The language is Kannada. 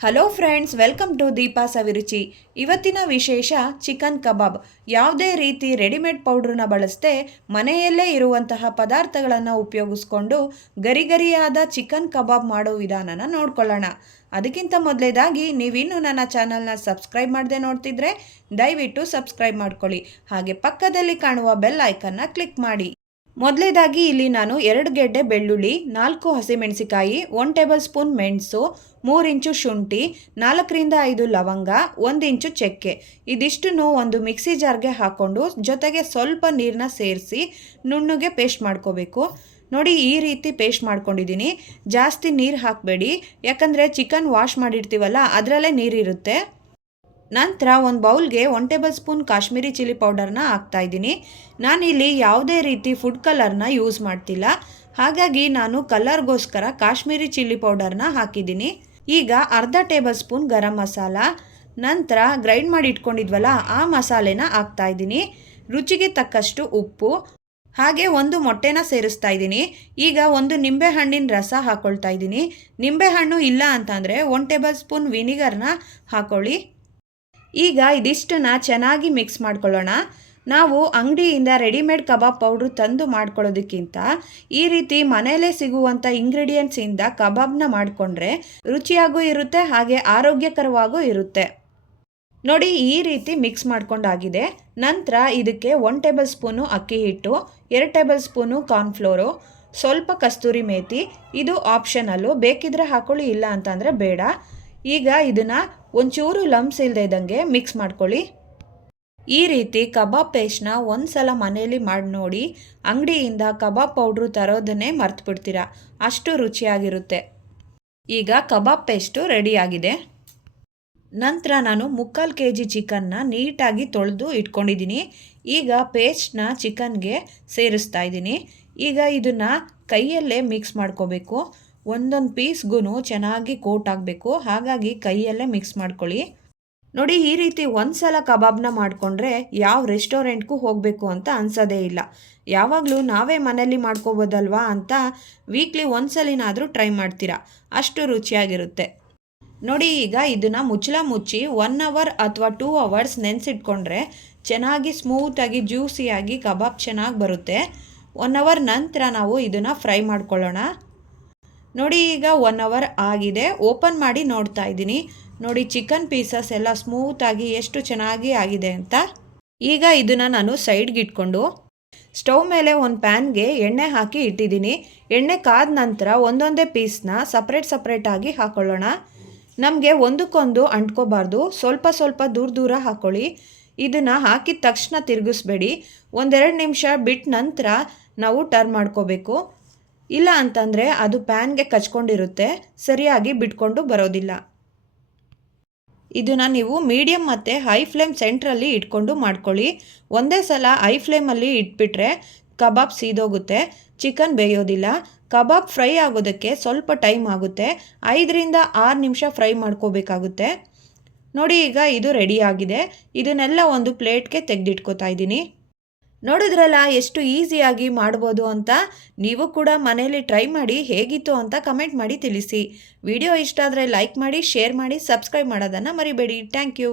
Hello friends welcome to Deepa Saviruchi ಇವತ್ತಿನ ವಿಶೇಷ ಚಿಕನ್ ಕಬಾಬ್ ಯಾವುದೇ ರೀತಿ ರೆಡಿಮೇಡ್ ಪೌಡ್ರನ್ನ ಬಳಸದೆ ಮನೆಯಲ್ಲೇ ಇರುವಂತಹ ಪದಾರ್ಥಗಳನ್ನು ಉಪಯೋಗಿಸ್ಕೊಂಡು ಗರಿಗರಿಯಾದ ಚಿಕನ್ ಕಬಾಬ್ ಮಾಡೋ ವಿಧಾನನ ನೋಡ್ಕೊಳ್ಳೋಣ. ಅದಕ್ಕಿಂತ ಮೊದಲೇದಾಗಿ ನೀವಿನ್ನೂ ನನ್ನ ಚಾನಲ್ನ ಸಬ್ಸ್ಕ್ರೈಬ್ ಮಾಡದೆ ನೋಡ್ತಿದ್ರೆ ದಯವಿಟ್ಟು ಸಬ್ಸ್ಕ್ರೈಬ್ ಮಾಡ್ಕೊಳ್ಳಿ. ಹಾಗೆ ಪಕ್ಕದಲ್ಲಿ ಕಾಣುವ ಬೆಲ್ ಐಕನ್ನ ಕ್ಲಿಕ್ ಮಾಡಿ. ಮೊದಲೇದಾಗಿ ಇಲ್ಲಿ ನಾನು ಎರಡು ಗೆಡ್ಡೆ ಬೆಳ್ಳುಳ್ಳಿ, ನಾಲ್ಕು ಹಸಿಮೆಣಸಿಕಾಯಿ ಒನ್ ಟೇಬಲ್ ಸ್ಪೂನ್ ಮೆಣಸು, ಮೂರು ಇಂಚು ಶುಂಠಿ, ನಾಲ್ಕರಿಂದ ಐದು ಲವಂಗ, ಒಂದು ಇಂಚು ಚಕ್ಕೆ. ಇದಿಷ್ಟನ್ನು ಒಂದು ಮಿಕ್ಸಿ ಜಾರ್ಗೆ ಹಾಕ್ಕೊಂಡು ಜೊತೆಗೆ ಸ್ವಲ್ಪ ನೀರನ್ನ ಸೇರಿಸಿ ನುಣ್ಣಗೆ ಪೇಸ್ಟ್ ಮಾಡ್ಕೋಬೇಕು. ನೋಡಿ, ಈ ರೀತಿ ಪೇಸ್ಟ್ ಮಾಡ್ಕೊಂಡಿದ್ದೀನಿ. ಜಾಸ್ತಿ ನೀರು ಹಾಕಬೇಡಿ. ಯಾಕಂದರೆ ಚಿಕನ್ ವಾಶ್ ಮಾಡಿರ್ತೀವಲ್ಲ, ಅದರಲ್ಲೇ ನೀರಿರುತ್ತೆ. ನಂತರ ಒಂದು ಬೌಲ್ಗೆ one table spoon Kashmiri chilli ಪೌಡರ್ನ ಹಾಕ್ತಾ ಇದ್ದೀನಿ. ನಾನಿಲ್ಲಿ ಯಾವುದೇ ರೀತಿ ಫುಡ್ ಕಲರ್ನ ಯೂಸ್ ಮಾಡ್ತಿಲ್ಲ. ಹಾಗಾಗಿ ನಾನು ಕಲರ್ಗೋಸ್ಕರ ಕಾಶ್ಮೀರಿ ಚಿಲ್ಲಿ ಪೌಡರ್ನ ಹಾಕಿದ್ದೀನಿ. ಈಗ ಅರ್ಧ ಟೇಬಲ್ ಸ್ಪೂನ್ ಗರಂ ಮಸಾಲ, ನಂತರ ಗ್ರೈಂಡ್ ಮಾಡಿ ಇಟ್ಕೊಂಡಿದ್ವಲ್ಲ ಆ ಮಸಾಲೆನ ಹಾಕ್ತಾ ಇದ್ದೀನಿ. ರುಚಿಗೆ ತಕ್ಕಷ್ಟು ಉಪ್ಪು, ಹಾಗೆ ಒಂದು ಮೊಟ್ಟೆನ ಸೇರಿಸ್ತಾ ಇದ್ದೀನಿ. ಈಗ ಒಂದು ನಿಂಬೆ ಹಣ್ಣಿನ ರಸ ಹಾಕ್ಕೊಳ್ತಾ ಇದ್ದೀನಿ. ನಿಂಬೆಹಣ್ಣು ಇಲ್ಲ ಅಂತಂದರೆ ಒನ್ ಟೇಬಲ್ ಸ್ಪೂನ್ ವಿನಿಗರ್ನ ಹಾಕೊಳ್ಳಿ. ಈಗ ಇದಿಷ್ಟನ್ನ ಚೆನ್ನಾಗಿ ಮಿಕ್ಸ್ ಮಾಡ್ಕೊಳ್ಳೋಣ. ನಾವು ಅಂಗಡಿಯಿಂದ ರೆಡಿಮೇಡ್ ಕಬಾಬ್ ಪೌಡ್ರ್ ತಂದು ಮಾಡ್ಕೊಳ್ಳೋದಕ್ಕಿಂತ ಈ ರೀತಿ ಮನೆಯಲ್ಲೇ ಸಿಗುವಂಥ ಇಂಗ್ರೀಡಿಯೆಂಟ್ಸಿಂದ ಕಬಾಬ್ನ ಮಾಡಿಕೊಂಡ್ರೆ ರುಚಿಯಾಗೂ ಇರುತ್ತೆ, ಹಾಗೆ ಆರೋಗ್ಯಕರವಾಗೂ ಇರುತ್ತೆ. ನೋಡಿ, ಈ ರೀತಿ ಮಿಕ್ಸ್ ಮಾಡ್ಕೊಂಡಾಗಿದೆ. ನಂತರ ಇದಕ್ಕೆ ಒನ್ ಟೇಬಲ್ ಸ್ಪೂನು ಅಕ್ಕಿ ಹಿಟ್ಟು, ಎರಡು ಟೇಬಲ್ ಸ್ಪೂನು ಕಾರ್ನ್ಫ್ಲೋರು ಸ್ವಲ್ಪ ಕಸ್ತೂರಿ ಮೇಥಿ ಇದು ಆಪ್ಷನಲ್ಲು ಬೇಕಿದ್ರೆ ಹಾಕೊಳ್ಳಿ, ಇಲ್ಲ ಅಂತಂದರೆ ಬೇಡ. ಈಗ ಇದನ್ನು ಒಂಚೂರು ಲಂಬ್ಸ್ ಇಲ್ಲದೆ ಇದ್ದಂಗೆ ಮಿಕ್ಸ್ ಮಾಡ್ಕೊಳ್ಳಿ. ಈ ರೀತಿ ಕಬಾಬ್ ಪೇಸ್ಟ್ನ ಒಂದು ಸಲ ಮನೆಯಲ್ಲಿ ಮಾಡಿ ನೋಡಿ ಅಂಗಡಿಯಿಂದ ಕಬಾಬ್ ಪೌಡ್ರು ತರೋದನ್ನೇ ಮರ್ತು ಬಿಡ್ತೀರಾ ಅಷ್ಟು ರುಚಿಯಾಗಿರುತ್ತೆ. ಈಗ ಕಬಾಬ್ ಪೇಸ್ಟು ರೆಡಿಯಾಗಿದೆ. ನಂತರ ನಾನು ಮುಕ್ಕಾಲು ಕೆ ಜಿ ಚಿಕನ್ನ ನೀಟಾಗಿ ತೊಳೆದು ಇಟ್ಕೊಂಡಿದ್ದೀನಿ. ಈಗ ಪೇಸ್ಟ್ನ ಚಿಕನ್ಗೆ ಸೇರಿಸ್ತಾ ಇದ್ದೀನಿ. ಈಗ ಇದನ್ನು ಕೈಯಲ್ಲೇ ಮಿಕ್ಸ್ ಮಾಡ್ಕೋಬೇಕು. ಒಂದೊಂದು ಪೀಸ್ಗೂ ಚೆನ್ನಾಗಿ ಕೋಟ್ ಆಗಬೇಕು. ಹಾಗಾಗಿ ಕೈಯಲ್ಲೇ ಮಿಕ್ಸ್ ಮಾಡ್ಕೊಳ್ಳಿ. ನೋಡಿ, ಈ ರೀತಿ ಒಂದು ಸಲ ಕಬಾಬ್ನ ಮಾಡಿಕೊಂಡ್ರೆ ಯಾವ ರೆಸ್ಟೋರೆಂಟ್ಗೂ ಹೋಗಬೇಕು ಅಂತ ಅನ್ಸೋದೇ ಇಲ್ಲ. ಯಾವಾಗಲೂ ನಾವೇ ಮನೇಲಿ ಮಾಡ್ಕೋಬೋದಲ್ವಾ ಅಂತ ವೀಕ್ಲಿ ಒಂದು ಸಲಿನಾದರೂ ಟ್ರೈ ಮಾಡ್ತೀರಾ. ಅಷ್ಟು ರುಚಿಯಾಗಿರುತ್ತೆ. ನೋಡಿ, ಈಗ ಇದನ್ನು ಮುಚ್ಚಲ ಮುಚ್ಚಿ ಒನ್ ಅವರ್ ಅಥವಾ ಟೂ ಅವರ್ಸ್ ನೆನೆಸಿಟ್ಕೊಂಡ್ರೆ ಚೆನ್ನಾಗಿ ಸ್ಮೂತಾಗಿ, ಜ್ಯೂಸಿಯಾಗಿ ಕಬಾಬ್ ಚೆನ್ನಾಗಿ ಬರುತ್ತೆ. ಒನ್ ಅವರ್ ನಂತರ ನಾವು ಇದನ್ನು ಫ್ರೈ ಮಾಡ್ಕೊಳ್ಳೋಣ. ನೋಡಿ ಈಗ ಒನ್ ಅವರ್ ಆಗಿದೆ. ಓಪನ್ ಮಾಡಿ ನೋಡ್ತಾ ಇದ್ದೀನಿ. ನೋಡಿ ಚಿಕನ್ ಪೀಸಸ್ ಎಲ್ಲ ಸ್ಮೂತಾಗಿ ಎಷ್ಟು ಚೆನ್ನಾಗಿ ಆಗಿದೆ ಅಂತ. ಈಗ ಇದನ್ನು ನಾನು ಸೈಡ್ಗೆ ಇಟ್ಕೊಂಡು ಸ್ಟವ್ ಮೇಲೆ ಒಂದು ಪ್ಯಾನ್ಗೆ ಎಣ್ಣೆ ಹಾಕಿ ಇಟ್ಟಿದ್ದೀನಿ. ಎಣ್ಣೆ ಕಾದ ನಂತರ ಒಂದೊಂದೇ ಪೀಸ್ನ ಸಪ್ರೇಟ್ ಸಪ್ರೇಟಾಗಿ ಹಾಕೊಳ್ಳೋಣ. ನಮಗೆ ಒಂದಕ್ಕೊಂದು ಅಂಟ್ಕೋಬಾರ್ದು. ಸ್ವಲ್ಪ ಸ್ವಲ್ಪ ದೂರ ದೂರ ಹಾಕ್ಕೊಳ್ಳಿ ಇದನ್ನು ಹಾಕಿದ ತಕ್ಷಣ ತಿರುಗಿಸ್ಬೇಡಿ. ಒಂದೆರಡು ನಿಮಿಷ ಬಿಟ್ಟ ನಂತರ ನಾವು ಟರ್ನ್ ಮಾಡ್ಕೋಬೇಕು. ಇಲ್ಲ ಅಂತಂದರೆ ಅದು ಪ್ಯಾನ್ಗೆ ಕಚ್ಕೊಂಡಿರುತ್ತೆ, ಸರಿಯಾಗಿ ಬಿಟ್ಕೊಂಡು ಬರೋದಿಲ್ಲ. ಇದನ್ನು ನೀವು ಮೀಡಿಯಮ್ ಮತ್ತು ಹೈ ಫ್ಲೇಮ್ ಸೆಂಟ್ರಲ್ಲಿ ಇಟ್ಕೊಂಡು ಮಾಡ್ಕೊಳ್ಳಿ. ಒಂದೇ ಸಲ ಹೈ ಫ್ಲೇಮಲ್ಲಿ ಇಟ್ಬಿಟ್ರೆ ಕಬಾಬ್ ಸೀದೋಗುತ್ತೆ, ಚಿಕನ್ ಬೇಯೋದಿಲ್ಲ. ಕಬಾಬ್ ಫ್ರೈ ಆಗೋದಕ್ಕೆ ಸ್ವಲ್ಪ ಟೈಮ್ ಆಗುತ್ತೆ, ಐದರಿಂದ ಆರು ನಿಮಿಷ ಫ್ರೈ ಮಾಡ್ಕೋಬೇಕಾಗುತ್ತೆ. ನೋಡಿ ಈಗ ಇದು ರೆಡಿಯಾಗಿದೆ ಇದನ್ನೆಲ್ಲ ಒಂದು ಪ್ಲೇಟ್ಗೆ ತೆಗೆದಿಟ್ಕೋತಾ ಇದ್ದೀನಿ. ನೋಡಿದ್ರಲ್ಲ, ಎಷ್ಟು ಈಸಿಯಾಗಿ ಮಾಡ್ಬೋದು ಅಂತ? ನೀವು ಕೂಡ ಮನೆಯಲ್ಲಿ ಟ್ರೈ ಮಾಡಿ ಹೇಗಿತ್ತು ಅಂತ ಕಮೆಂಟ್ ಮಾಡಿ ತಿಳಿಸಿ. ವಿಡಿಯೋ ಇಷ್ಟ ಆದರೆ ಲೈಕ್ ಮಾಡಿ, ಶೇರ್ ಮಾಡಿ, ಸಬ್ಸ್ಕ್ರೈಬ್ ಮಾಡೋದನ್ನು ಮರಿಬೇಡಿ. Thank you.